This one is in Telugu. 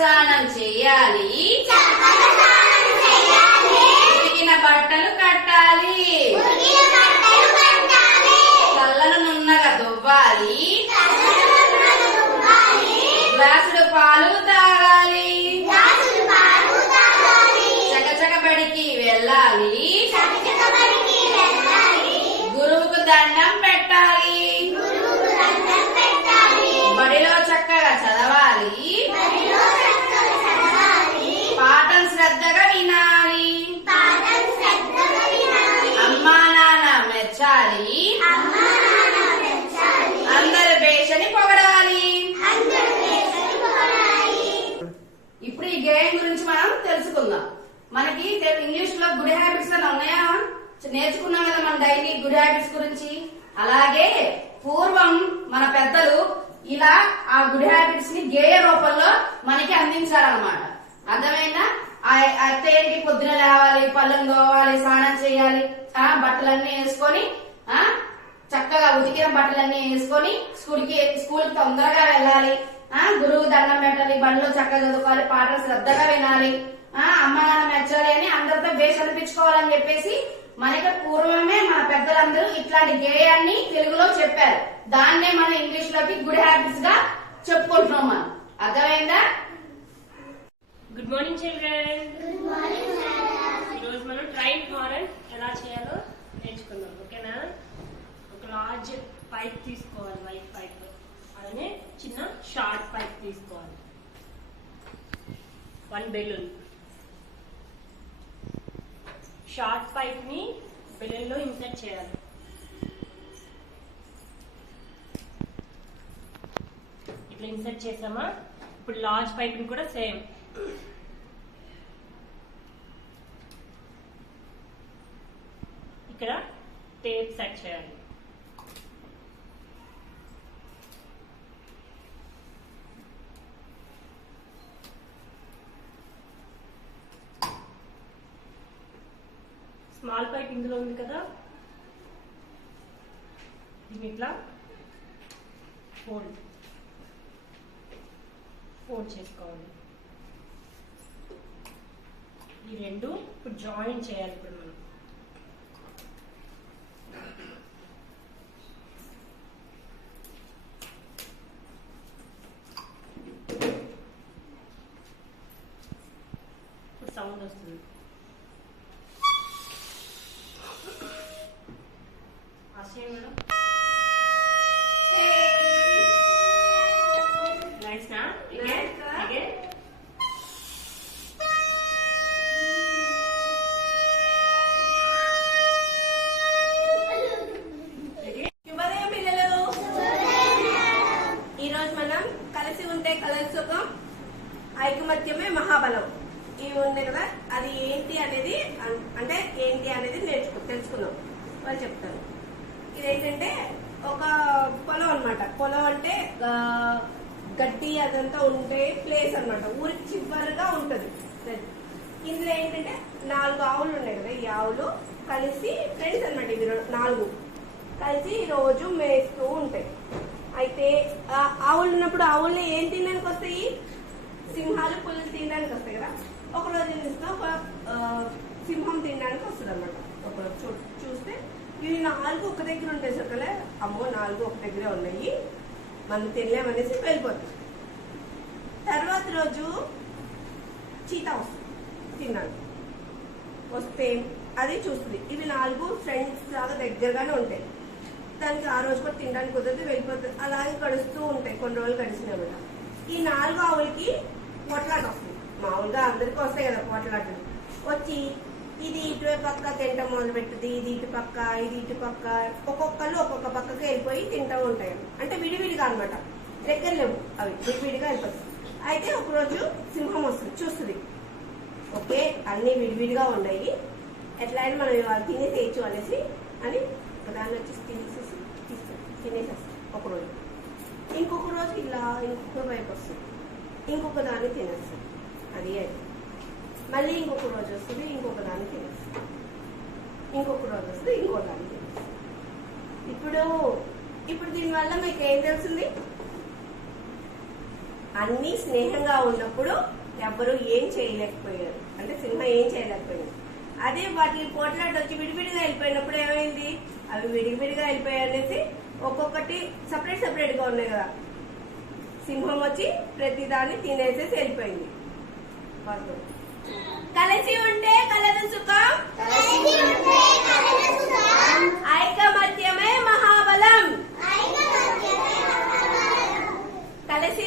స్నానం చేయాలి, ఉతికిన బట్టలు కట్టాలి, కళ్ళను నున్నగా దువ్వాలి, గ్లాసుడు పాలు తాగాలి, చకచక బడికి వెళ్ళాలి, గురువుకు దండం పెట్టాలి, బడిలో చక్కగా చదవాలి, పాఠం శ్రద్ధగా వినాలి, అమ్మా నాన్న మెచ్చాలి, అందరి భేషని పొగడాలి. ఇప్పుడు ఈ గేమ్ గురించి మనం తెలుసుకుందాం. మనకి ఇంగ్లీష్ లో గుడ్ హ్యాబిట్స్ అని ఉన్నాయా? నేర్చుకున్నాం కదా మన డైలీ గుడ్ హ్యాబిట్స్ గురించి. అలాగే పూర్వం మన పెద్దలు ఇలా ఆ గుడ్ హ్యాబిట్స్ ని గేయ రూపంలో మనకి అందించారనమాట. అర్థమైందా? అత్త ఏంటి, పొద్దున లేవాలి, పళ్ళను తోవాలి, స్నానం చేయాలి, బట్టలన్నీ వేసుకొని చక్కగా ఉతికిన బట్టలన్నీ వేసుకొని స్కూల్ తొందరగా వెళ్ళాలి, గురువు దండం పెట్టాలి, బండ్లో చక్కగా చదువుకోవాలి, పాటలు శ్రద్ధగా వినాలి, అమ్మ నాన్న మెచ్చాలి అని అందరితో బేస్ అనిపించుకోవాలని చెప్పేసి మనకి పూర్వమే మన పెద్దలందరూ ఇట్లాంటి గేయాన్ని తెలుగులో చెప్పారు. దాన్నే మనం ఇంగ్లీష్ లోకి గుడ్ హ్యాబిట్స్ గా చెప్పుకుంటున్నాం మనం. అర్థమైందా? Good morning children. ఈరోజు మనం ట్రైన్ హారన్ ఎలా చేయాలో నేర్చుకుందాం. ఓకేనా? ఒక లార్జ్ పైప్ తీసుకోవాలి, వైట్ పైప్. అలానే చిన్న షార్ట్ పైప్ తీసుకోవాలి, 1 బెలూన్. షార్ట్ పైప్ ని బెలూన్ లో ఇన్సర్ట్ చేయాలి. ఇట్లా ఇన్సర్ట్ చేసామా? ఇప్పుడు లార్జ్ పైప్ ని కూడా సేమ్ ఇక్కడ టేప్ సెట్ చేయాలి. స్మాల్ పైప్ ఇందులో ఉంది కదా, దీన్ని ఇట్లా ఫోల్డ్ చేసుకోవాలి. ఈ రెండు ఇప్పుడు జాయిన్ చేయాలి. ఇప్పుడు మనం ఇప్పుడు సౌండ్ వస్తుంది. ఐకమత్యమే మహాబలం. ఇవి ఉన్నాయి కదా, అది ఏంటి అనేది తెలుసుకుందాం. వాళ్ళు చెప్తారు. ఇదేంటంటే ఒక పొలం అన్నమాట. పొలం అంటే గడ్డి అదంతా ఉండే ప్లేస్ అన్నమాట. ఊరికి చివరిగా ఉంటది. ఇందులో ఏంటంటే 4 ఆవులు ఉన్నాయి కదా, ఈ ఆవులు కలిసి ఫ్రెండ్స్ అన్నమాట. ఇవి 4 కలిసి రోజు మేస్తూ ఉంటాయి. అయితే ఆవులు ఉన్నప్పుడు ఆవుల్ని ఏం తినడానికి వస్తాయి? సింహాలు, పులులు తినడానికి వస్తాయి కదా. ఒకరోజు ఏం చేస్తే ఒక సింహం తినడానికి వస్తుంది అనమాట. ఒకరోజు చూస్తే ఇవి 4 ఒక దగ్గర ఉంటాయి. సకలే అమ్మో 4 ఒక దగ్గరే ఉన్నాయి, మనం తినలేమనేసి వెళ్ళిపోతుంది. తర్వాత రోజు చీత వస్తుంది తినడానికి. వస్తే అది చూస్తుంది, ఇవి 4 ఫ్రెండ్స్ లాగా దగ్గరగానే ఉంటాయి. దానికి ఆ రోజు కూడా తినడానికి కుదిరితే వెళ్ళిపోతుంది. అలాగే గడుస్తూ ఉంటాయి. కొన్ని రోజులు గడిచినమాట. ఈ 4 ఆవులకి పొట్లాట వస్తుంది. మామూలుగా అందరికీ వస్తాయి కదా పొట్లాటలు. వచ్చి ఇది ఇటు పక్క తింటం మొదలు పెట్టుది, ఇది ఇటు పక్క, ఇది ఇటు పక్క, ఒక్కొక్కళ్ళు ఒక్కొక్క పక్కకి వెళ్ళిపోయి తింటూ ఉంటాయి. అంటే విడివిడిగా అనమాట, దగ్గర లేవు, అవి విడివిడిగా వెళ్ళిపోతాయి. అయితే ఒకరోజు సింహం వస్తుంది, చూస్తుంది, ఓకే అన్ని విడివిడిగా ఉన్నాయి, ఎట్లా అయినా మనం ఇవాళ తినేసేయచ్చు అనేసి అని దాన్ని వచ్చేసి తినేసేస్తాం ఒకరోజు. ఇంకొక రోజు ఇలా ఇంకొక వైపు వస్తుంది, ఇంకొక దాన్ని తినేస్తాం. అది మళ్ళీ ఇంకొక రోజు వస్తుంది, ఇంకొక దాన్ని తినేస్తాం. ఇంకొక రోజు వస్తుంది, ఇంకో దాన్ని తినేస్తాం. ఇప్పుడు దీనివల్ల మీకు ఏం తెలిసింది? అన్ని స్నేహంగా ఉన్నప్పుడు ఎవ్వరూ ఏం చేయలేకపోయారు, అంటే సింహం ఏం చేయలేకపోయింది. అదే వాటి పోట్లాట వచ్చి విడివిడిగా వెళ్ళిపోయినప్పుడు ఏమైంది, అవి విడివిడిగా వెళ్ళిపోయాయి అనేసి ఒక్కొక్కటి సపరేట్ సపరేట్ గా ఉన్నాయి కదా, సింహం వచ్చి ప్రతిదాన్ని తినేసేసి వెళ్ళిపోయింది. కలిసి ఉంటే కలదు సుఖం, ఐకమత్యమే మహాబలం. కలిసి